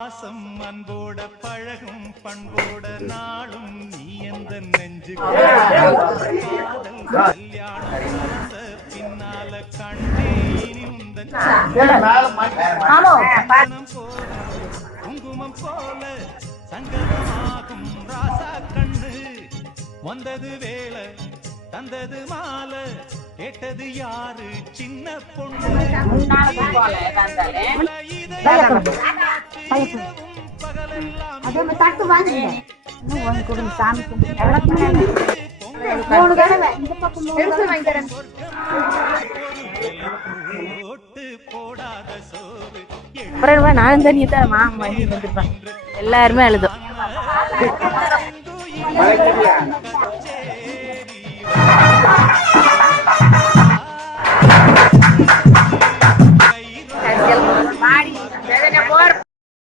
பாசம் அன்போட பழகும் பண்போட நாளும் நீ எந்த நெஞ்சு கல்யாணம் பின்னால கண்டே இனி உந்தன் குங்குமம் போல சங்கமாகும் ராசா கண்ணு வந்தது வேலை தந்தது மாலை கேட்டது யாரு சின்ன பொண்ணு நானும் தனியா தான் மாமா வந்துருப்பேன் எல்லாருமே அழுதும்